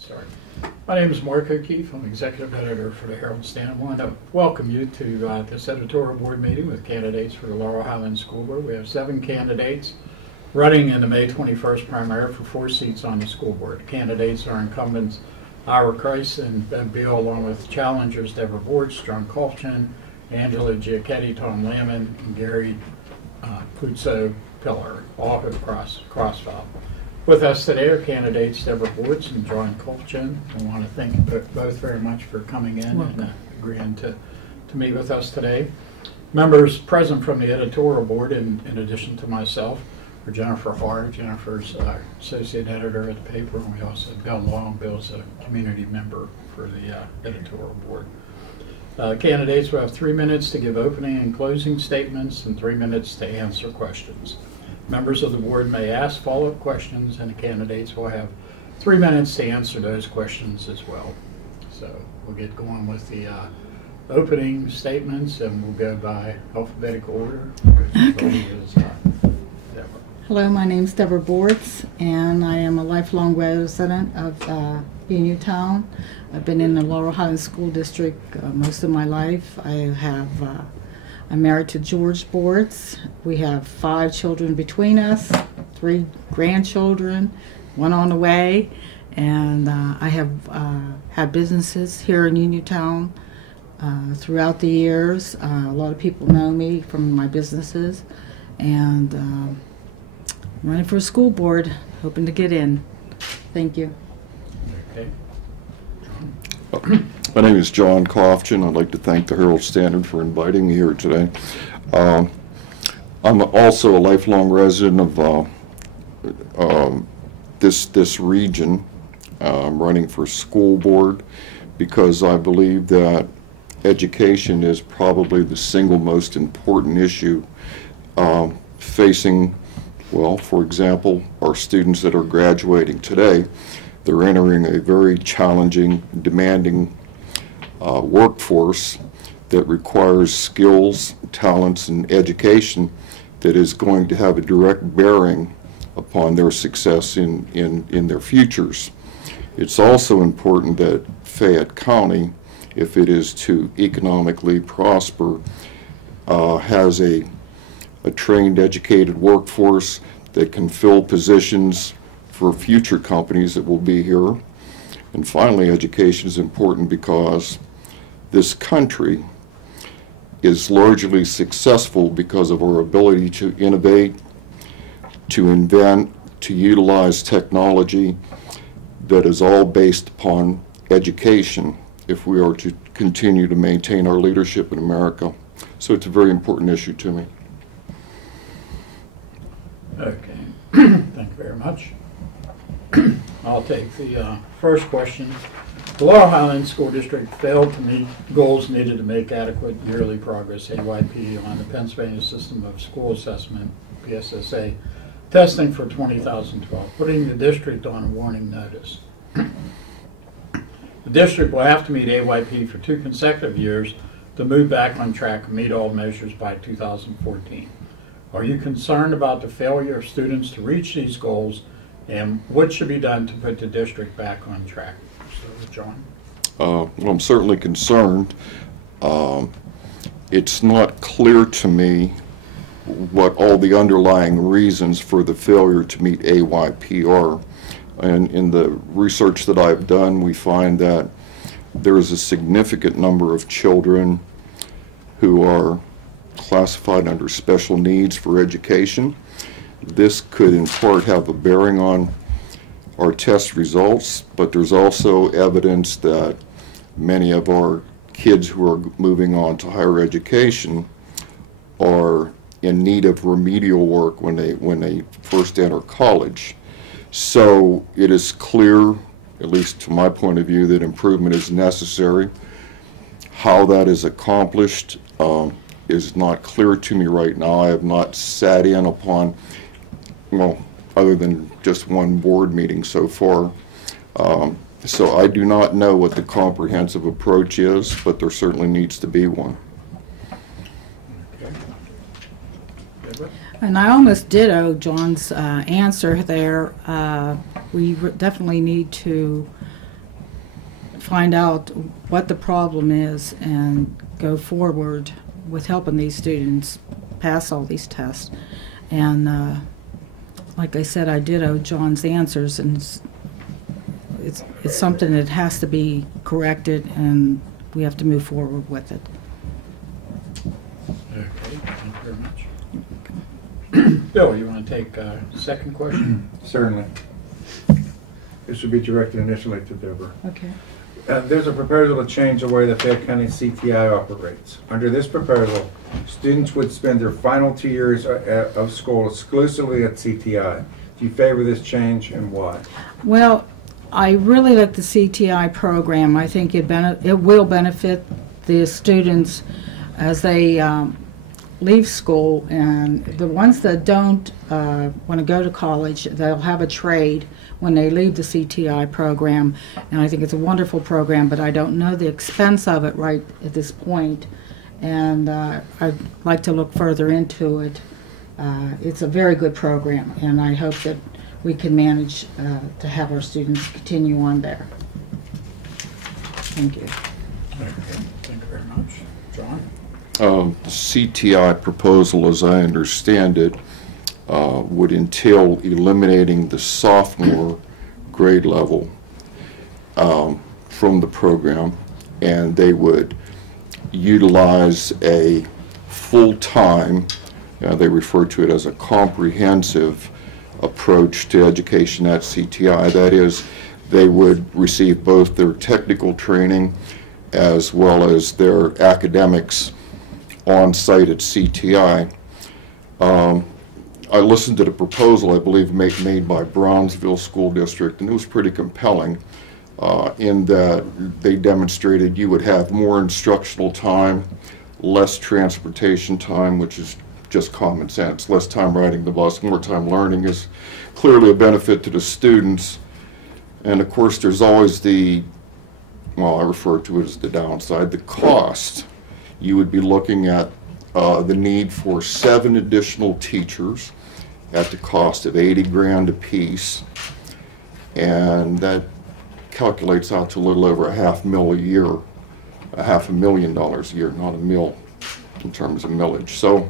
Sorry. My name is Mark O'Keefe. I'm Executive Editor for the Herald-Standard. I want to welcome you to this editorial board meeting with candidates for the Laurel Highlands School Board. We have 7 candidates running in the May 21st primary for 4 seats on the school board. Candidates are incumbents Ira Kreis and Ben Beal, along with challengers Debra, John Cofchin, Angela Giacchetti, Tom Lamon, and Gary Puzzo Pillar, all have crossfile. With us today are candidates Debra Bortz and John Cofchin. I want to thank you both very much for coming in and agreeing to meet with us today. Members present from the editorial board, in addition to myself, are Jennifer Hart. Jennifer's associate editor at the paper, and we also have Bill Long. Bill's a community member for the editorial board. Candidates will have 3 minutes to give opening and closing statements and 3 minutes to answer questions. Members of the board may ask follow-up questions, and the candidates will have 3 minutes to answer those questions as well. So we'll get going with the opening statements, and we'll go by alphabetical order. Okay. Hello, my name is Debra Bortz, and I am a lifelong resident of Uniontown. I've been in the Laurel Highlands School District most of my life. I'm married to George Bortz. We have 5 children between us, 3 grandchildren, 1 on the way, and I have had businesses here in Uniontown throughout the years. A lot of people know me from my businesses, and I'm running for a school board, hoping to get in. Thank you. Okay. My name is John Cofchin. I'd like to thank the Herald-Standard for inviting me here today. I'm also a lifelong resident of this region. I'm running for school board because I believe that education is probably the single most important issue facing, well, for example, our students that are graduating today. They're entering a very challenging, demanding workforce that requires skills, talents, and education that is going to have a direct bearing upon their success in their futures. It's also important that Fayette County, if it is to economically prosper, has a trained, educated workforce that can fill positions for future companies that will be here. And finally, education is important because this country is largely successful because of our ability to innovate, to invent, to utilize technology that is all based upon education if we are to continue to maintain our leadership in America. So it's a very important issue to me. Okay. Thank you very much. I'll take the first question. The Laurel Highlands School District failed to meet goals needed to make adequate yearly progress, AYP, on the Pennsylvania System of School Assessment, PSSA, testing for 2012, putting the district on a warning notice. The district will have to meet AYP for 2 consecutive years to move back on track and meet all measures by 2014. Are you concerned about the failure of students to reach these goals, and what should be done to put the district back on track? So, John? Well, I'm certainly concerned. It's not clear to me what all the underlying reasons for the failure to meet AYP are. And in the research that I've done, we find that there is a significant number of children who are classified under special needs for education. This could in part have a bearing on our test results, but there's also evidence that many of our kids who are moving on to higher education are in need of remedial work when they first enter college. So it is clear, at least to my point of view, that improvement is necessary. How that is accomplished is not clear to me right now. I have not sat in upon, well, other than just one board meeting so far. So I do not know what the comprehensive approach is, but there certainly needs to be one. Okay. Debra? And I almost ditto John's answer there. We definitely need to find out what the problem is and go forward with helping these students pass all these tests. And like I said, I ditto John's answers, and it's something that has to be corrected, and we have to move forward with it. Okay, thank you very much. Bill, you want to take a second question? Certainly. This would be directed initially to Debra. Okay. There's a proposal to change the way the Fayette County CTI operates. Under this proposal, students would spend their final 2 years of school exclusively at CTI. Do you favor this change, and why? Well, I really like the CTI program. I think it will benefit the students as they leave school, and the ones that don't want to go to college, they'll have a trade when they leave the CTI program, and I think it's a wonderful program, but I don't know the expense of it right at this point, and I'd like to look further into it. It's a very good program, and I hope that we can manage to have our students continue on there. Thank you. Okay, thank you very much. John? The CTI proposal, as I understand it, would entail eliminating the sophomore grade level from the program, and they would utilize a full-time, they refer to it as a comprehensive approach to education at CTI. That is, they would receive both their technical training as well as their academics on site at CTI. I listened to the proposal, I believe, made by Brownsville School District, and it was pretty compelling in that they demonstrated you would have more instructional time, less transportation time, which is just common sense. Less time riding the bus, more time learning is clearly a benefit to the students. And of course, there's always the, well, I refer to it as the downside, the cost. You would be looking at the need for 7 additional teachers at the cost of $80,000 apiece, and that calculates out to a little over $500,000 a year, $500,000 a year, not a mill in terms of millage. So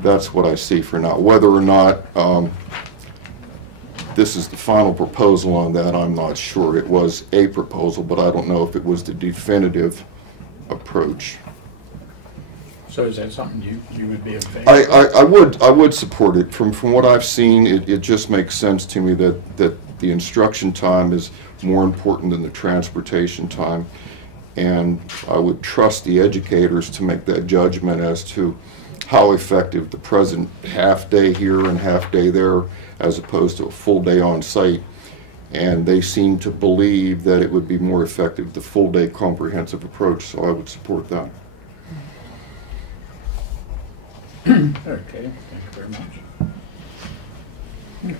that's what I see for now. Whether or not this is the final proposal on that, I'm not sure. It was a proposal, but I don't know if it was the definitive approach. So is that something you would be in favor of? I would support it. From what I've seen, it just makes sense to me that the instruction time is more important than the transportation time, and I would trust the educators to make that judgment as to how effective the present half day here and half day there as opposed to a full day on site, and they seem to believe that it would be more effective, the full day comprehensive approach, so I would support that. Okay, thank you very much.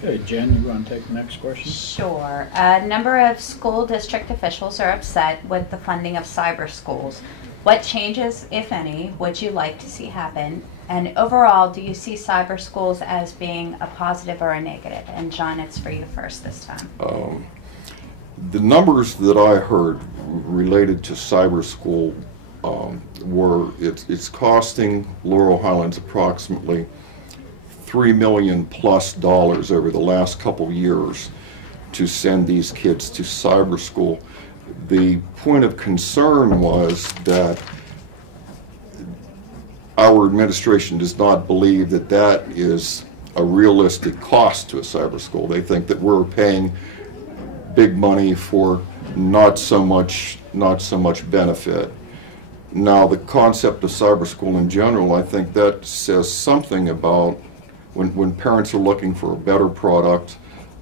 Okay, Jen, you want to take the next question? Sure. A number of school district officials are upset with the funding of cyber schools. What changes, if any, would you like to see happen? And overall, do you see cyber schools as being a positive or a negative? And John, it's for you first this time. The numbers that I heard related to cyber school were it's costing Laurel Highlands approximately $3 million plus over the last couple of years to send these kids to cyber school. The point of concern was that our administration does not believe that that is a realistic cost to a cyber school. They think that we're paying big money for not so much benefit. Now, the concept of cyber school in general, I think that says something about when parents are looking for a better product,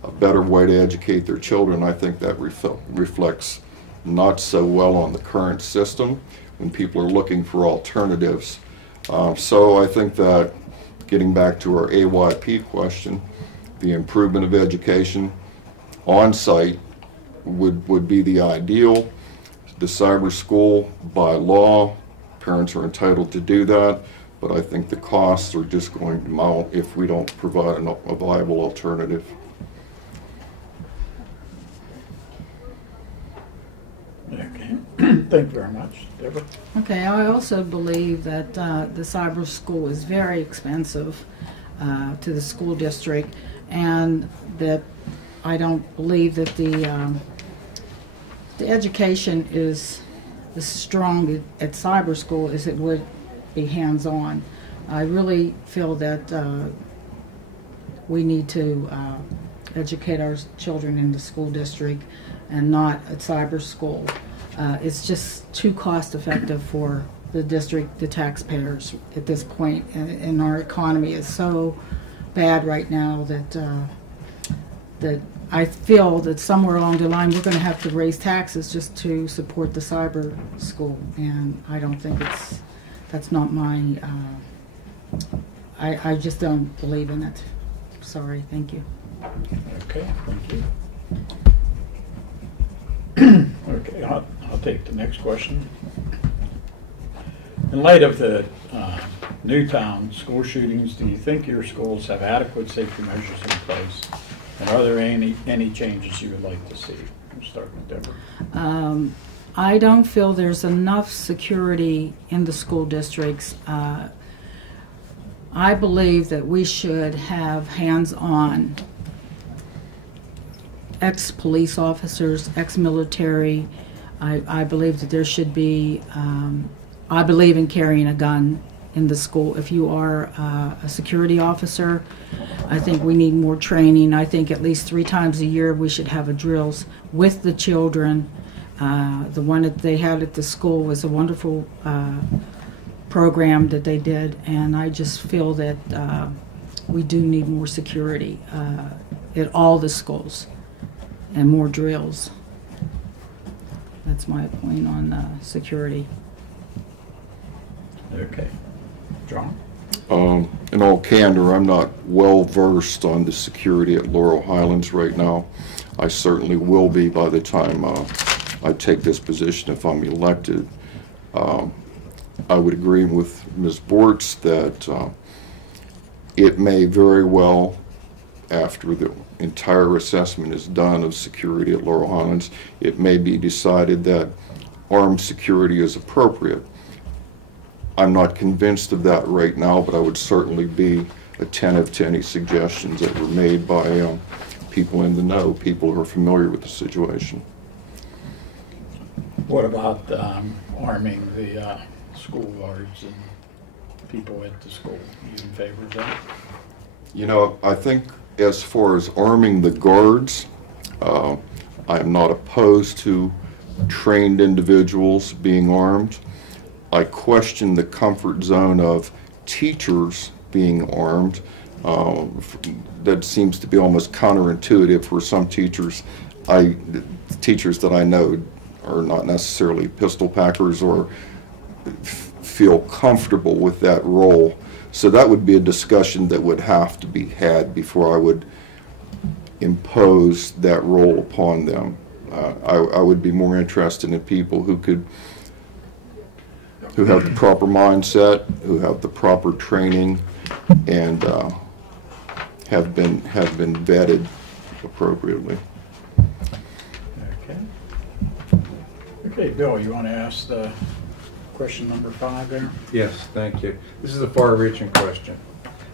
a better way to educate their children. I think that reflects not so well on the current system when people are looking for alternatives. So I think that, getting back to our AYP question, the improvement of education on site would be the ideal. The cyber school, by law, parents are entitled to do that, but I think the costs are just going to mount if we don't provide a viable alternative. Thank you very much. Debra? Okay, I also believe that the cyber school is very expensive to the school district, and that I don't believe that the education is as strong at cyber school as it would be hands-on. I really feel that we need to educate our children in the school district and not at cyber school. It's just too cost-effective for the district, the taxpayers at this point, and our economy is so bad right now that I feel that somewhere along the line we're going to have to raise taxes just to support the cyber school, and I don't think that's not my. I just don't believe in it. Sorry. Thank you. Okay, thank you. Okay, I'll take the next question. In light of the Newtown school shootings, do you think your schools have adequate safety measures in place? And are there any changes you would like to see? We'll start with Debra. I don't feel there's enough security in the school districts. I believe that we should have hands-on ex-police officers, ex-military. I believe that there should be, I believe in carrying a gun in the school. If you are a security officer, I think we need more training. I think at least 3 times a year we should have a drills with the children. The one that they had at the school was a wonderful program that they did, and I just feel that we do need more security at all the schools and more drills. That's my point on security. Okay. John? In all candor, I'm not well versed on the security at Laurel Highlands right now. I certainly will be by the time I take this position if I'm elected. I would agree with Ms. Bortz that it may very well, after the entire assessment is done of security at Laurel Highlands, it may be decided that armed security is appropriate. I'm not convinced of that right now, but I would certainly be attentive to any suggestions that were made by people in the know, people who are familiar with the situation. What about arming the school guards and people at the school? Are you in favor of that? You know, I think as far as arming the guards, I am not opposed to trained individuals being armed. I question the comfort zone of teachers being armed. That seems to be almost counterintuitive for some teachers. The teachers that I know are not necessarily pistol packers or feel comfortable with that role. So that would be a discussion that would have to be had before I would impose that role upon them. I would be more interested in people who have the proper mindset, who have the proper training, and have been vetted appropriately. Okay. Okay, Bill, you want to ask the question number 5 there? Yes, thank you. This is a far-reaching question.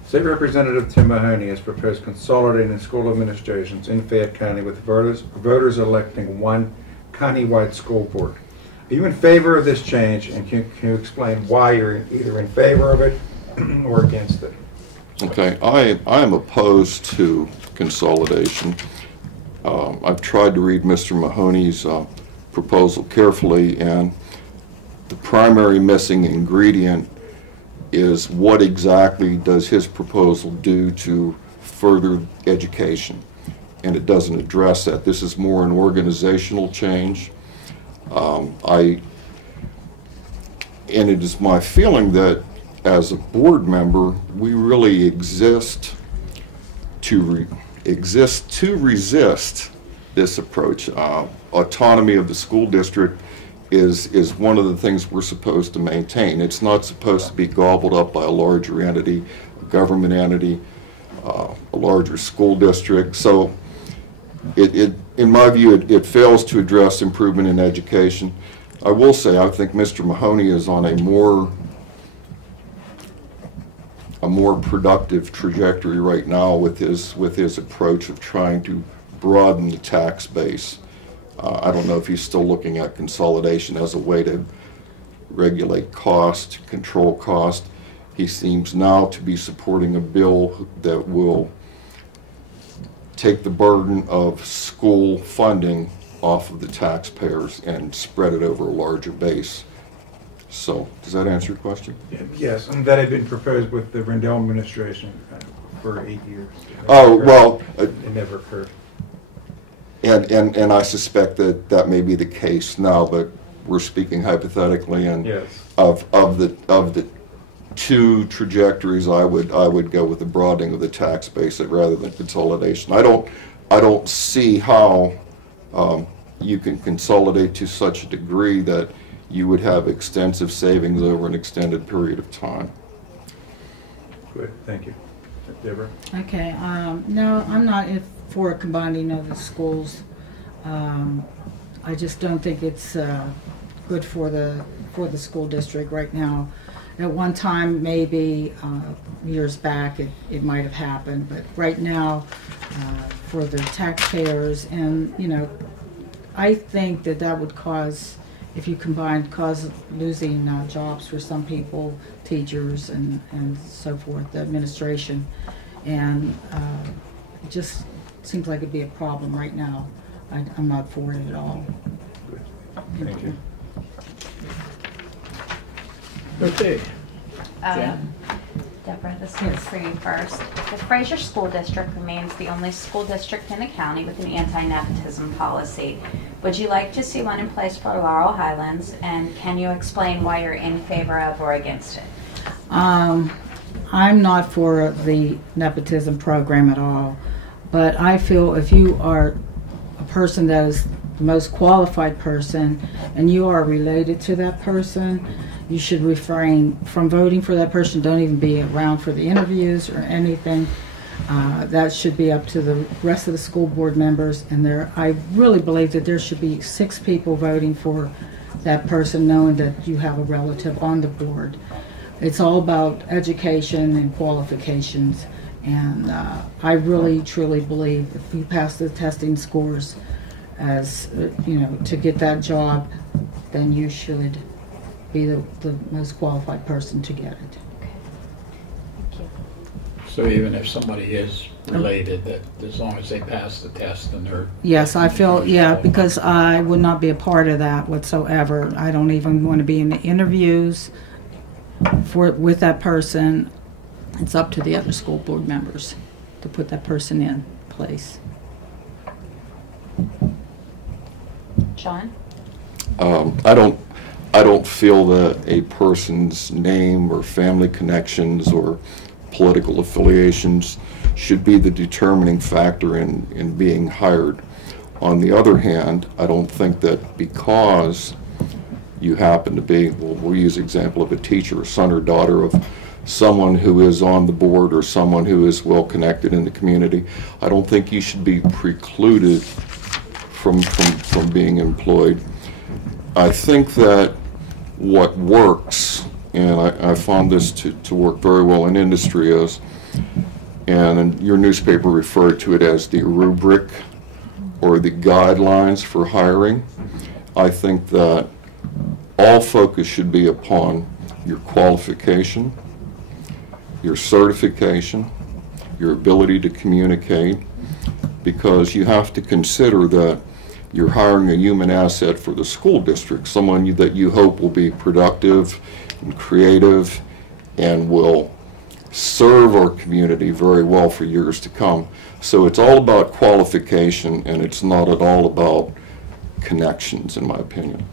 State Representative Tim Mahoney has proposed consolidating school administrations in Fayette County with voters electing one county-wide school board. Are you in favor of this change, and can you explain why you're either in favor of it or against it? Okay, I am opposed to consolidation. I've tried to read Mr. Mahoney's proposal carefully, and the primary missing ingredient is what exactly does his proposal do to further education, and it doesn't address that. This is more an organizational change. And it is my feeling that as a board member, we really exist to resist this approach. Autonomy of the school district is one of the things we're supposed to maintain. It's not supposed to be gobbled up by a larger entity, a government entity, a larger school district. So in my view, it fails to address improvement in education. I will say I think Mr. Mahoney is on a more productive trajectory right now with his approach of trying to broaden the tax base. I don't know if he's still looking at consolidation as a way to regulate cost, control cost. He seems now to be supporting a bill that will take the burden of school funding off of the taxpayers and spread it over a larger base. So, does that answer your question? Yes, and that had been proposed with the Rendell administration for 8 years. Oh, well, it never occurred. And I suspect that may be the case now, but we're speaking hypothetically, and yes. of the two trajectories, I would go with the broadening of the tax base rather than consolidation. I don't see how you can consolidate to such a degree that you would have extensive savings over an extended period of time. Good, thank you. Debra? Okay, no, I'm not for combining of the schools. I just don't think it's good for the school district right now. At one time, maybe years back, it might have happened, but right now, for the taxpayers, and I think that would cause, if you combine, cause losing jobs for some people, teachers and so forth, the administration, and it just seems like it'd be a problem right now. I'm not for it at all. Good. Thank you. Okay. Jan? Debra, this one's for you first. The Fraser School District remains the only school district in the county with an anti-nepotism policy. Would you like to see one in place for Laurel Highlands? And can you explain why you're in favor of or against it? I'm not for the nepotism program at all, but I feel if you are a person that is the most qualified person and you are related to that person, you should refrain from voting for that person. Don't even be around for the interviews or anything. That should be up to the rest of the school board members. And I really believe that there should be 6 people voting for that person, knowing that you have a relative on the board. It's all about education and qualifications. And I really, truly believe if you pass the testing scores as, to get that job, then you should be the most qualified person to get it. Okay. Thank you. So even if somebody is related, that as long as they pass the test and they're... Yes, I feel, because I would not be a part of that whatsoever. I don't even want to be in the interviews with that person. It's up to the other school board members to put that person in place. John? I don't feel that a person's name or family connections or political affiliations should be the determining factor in being hired. On the other hand, I don't think that because you happen to be, we'll use the example of a teacher, a son or daughter of someone who is on the board or someone who is well connected in the community, I don't think you should be precluded from being employed. I think that what works, and I found this to work very well in industry, is, and your newspaper referred to it as the rubric or the guidelines for hiring. I think that all focus should be upon your qualification, your certification, your ability to communicate, because you have to consider that you're hiring a human asset for the school district, someone that you hope will be productive and creative and will serve our community very well for years to come. So it's all about qualification, and it's not at all about connections, in my opinion.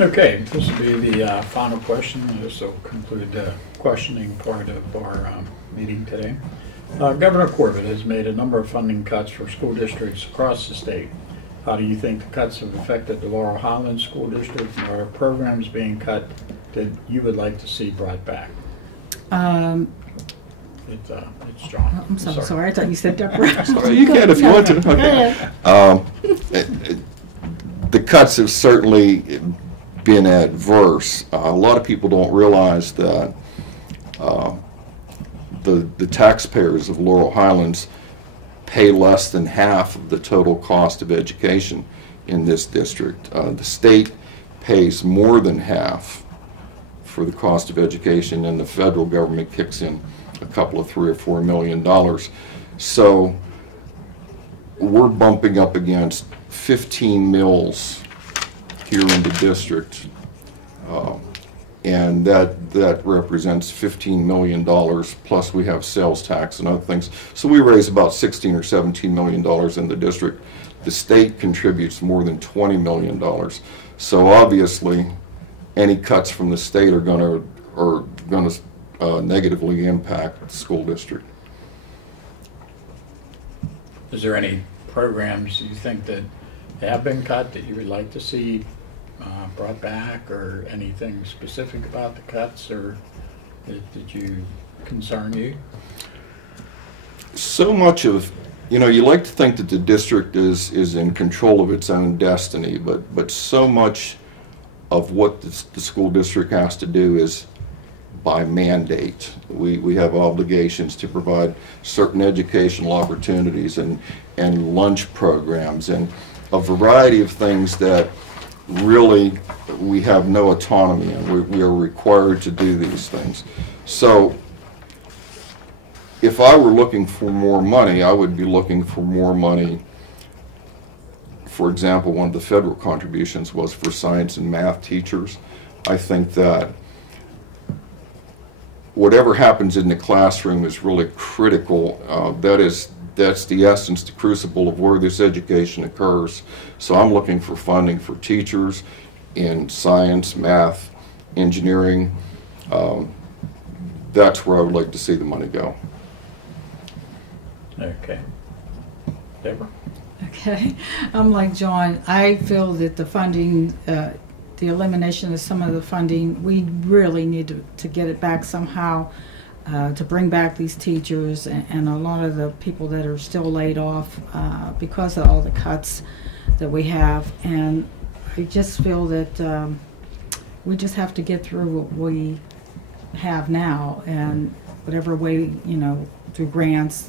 Okay, this will be the final question. This will conclude the questioning part of our meeting today. Governor Corbett has made a number of funding cuts for school districts across the state. How do you think the cuts have affected the Laurel Highlands School District, and are programs being cut that you would like to see brought back? It's John. I'm so sorry. I thought you said Debra. Sorry, you can if you want to. Okay. The cuts have certainly been adverse. A lot of people don't realize that the taxpayers of Laurel Highlands pay less than half of the total cost of education in this district. The state pays more than half for the cost of education, and the federal government kicks in a couple of $3 or $4 million. So we're bumping up against 15 mills here in the district, and that represents $15 million, plus we have sales tax and other things. So we raise about $16 or $17 million in the district. The state contributes more than $20 million. So obviously, any cuts from the state are going to negatively impact the school district. Is there any programs you think that have been cut that you would like to see brought back, or anything specific about the cuts, or did you concern you? So much of, you like to think that the district is in control of its own destiny, but so much of what the school district has to do is by mandate. We have obligations to provide certain educational opportunities and lunch programs and a variety of things that really we have no autonomy in. We are required to do these things. So if I were looking for more money, I would be looking for more money. For example, one of the federal contributions was for science and math teachers. I think that whatever happens in the classroom is really critical. That's the essence, the crucible of where this education occurs. So I'm looking for funding for teachers in science, math, engineering. That's where I would like to see the money go. Okay. Debra? Okay. I'm like John. I feel that the funding, the elimination of some of the funding, we really need to get it back somehow, to bring back these teachers and a lot of the people that are still laid off because of all the cuts that we have. And I just feel that we just have to get through what we have now, and whatever way, through grants,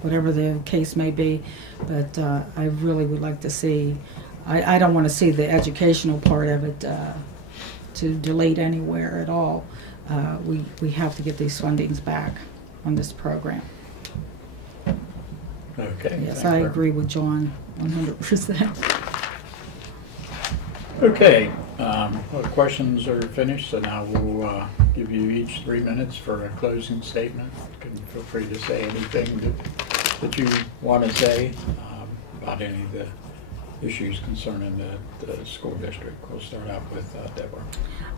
whatever the case may be. But I really would like to see, I don't want to see the educational part of it to delete anywhere at all. We have to get these fundings back on this program. Okay. Yes, I agree with John 100%. Okay. Well, the questions are finished, so now we'll give you each 3 minutes for a closing statement. You can feel free to say anything that you want to say about any of the issues concerning the school district. We'll start out with Debra.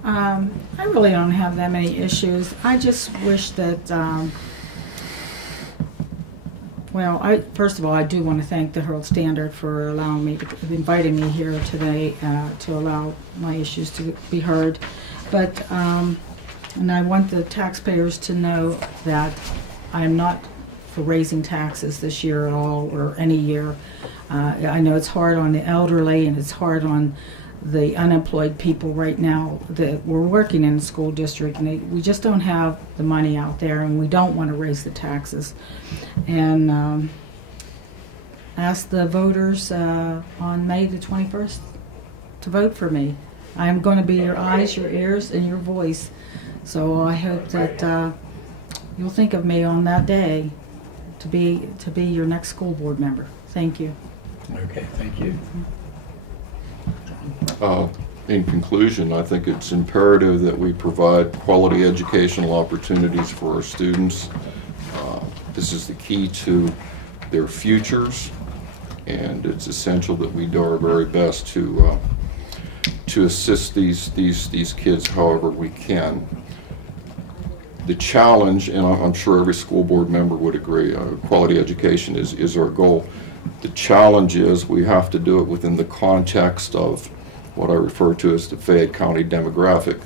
I really don't have that many issues. I just wish that, first of all, I do want to thank the Herald-Standard for inviting me here today to allow my issues to be heard. But, and I want the taxpayers to know that I'm not for raising taxes this year at all, or any year. I know it's hard on the elderly and it's hard on the unemployed people right now that we're working in the school district, and we just don't have the money out there, and we don't want to raise the taxes. And ask the voters on May the 21st to vote for me. I am going to be your eyes, your ears, and your voice. So I hope that you'll think of me on that day to be your next school board member. Thank you. Okay, thank you. In conclusion, I think it's imperative that we provide quality educational opportunities for our students. This is the key to their futures, and it's essential that we do our very best to assist these kids however we can. The challenge, and I'm sure every school board member would agree, quality education is our goal. The challenge is we have to do it within the context of what I refer to as the Fayette County demographic.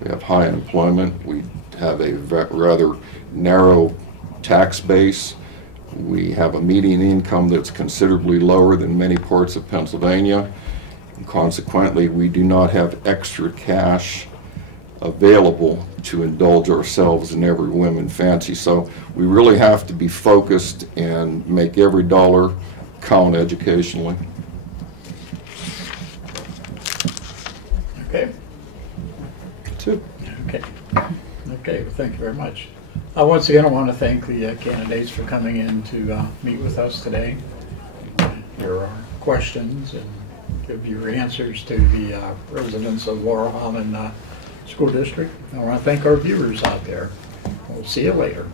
We have high unemployment. We have a rather narrow tax base. We have a median income that's considerably lower than many parts of Pennsylvania. And consequently, we do not have extra cash available to indulge ourselves in every whim and fancy. So we really have to be focused and make every dollar count educationally. Okay. That's it. Okay. Okay, well, thank you very much. Once again, I want to thank the candidates for coming in to meet with us today. Hear our questions and give your answers to the residents of Laurel Highlands School District. I want to thank our viewers out there. We'll see you later.